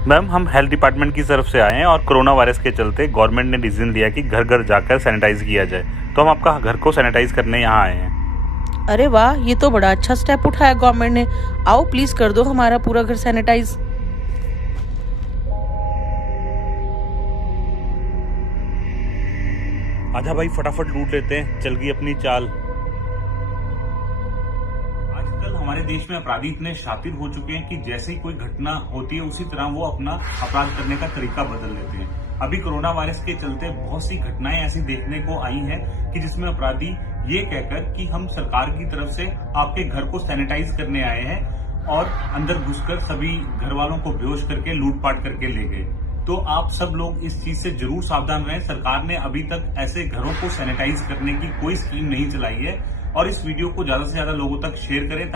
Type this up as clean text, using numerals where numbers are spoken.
Ma'am, हम health department की तरफ से आए हैं और कोरोना वायरस के चलते गवर्नमेंट ने डिसीजन लिया कि घर घर जाकर सैनिटाइज किया जाए, तो हम आपका घर को सैनिटाइज करने यहाँ आए हैं। अरे वाह, ये तो बड़ा अच्छा स्टेप उठाया गवर्नमेंट ने। आओ प्लीज कर दो हमारा पूरा घर सैनिटाइज। आजा भाई, फटाफट लूट लेते हैं, चल गई अपनी चाल। आजकल हमारे देश में अपराधी इतने शातिर हो चुके हैं कि जैसे ही कोई घटना होती है उसी तरह वो अपना अपराध करने का तरीका बदल लेते हैं। अभी कोरोना वायरस के चलते बहुत सी घटनाएं ऐसी देखने को आई हैं कि जिसमें अपराधी ये कहकर कि हम सरकार की तरफ से आपके घर को सैनिटाइज करने आए हैं और अंदर घुसकर सभी घर वालों को बेहोश करके लूटपाट करके ले गए। तो आप सब लोग इस चीज से जरूर सावधान रहें। सरकार ने अभी तक ऐसे घरों को सैनिटाइज करने की कोई स्कीम नहीं चलाई है और इस वीडियो को ज्यादा से ज्यादा लोगों तक शेयर करें।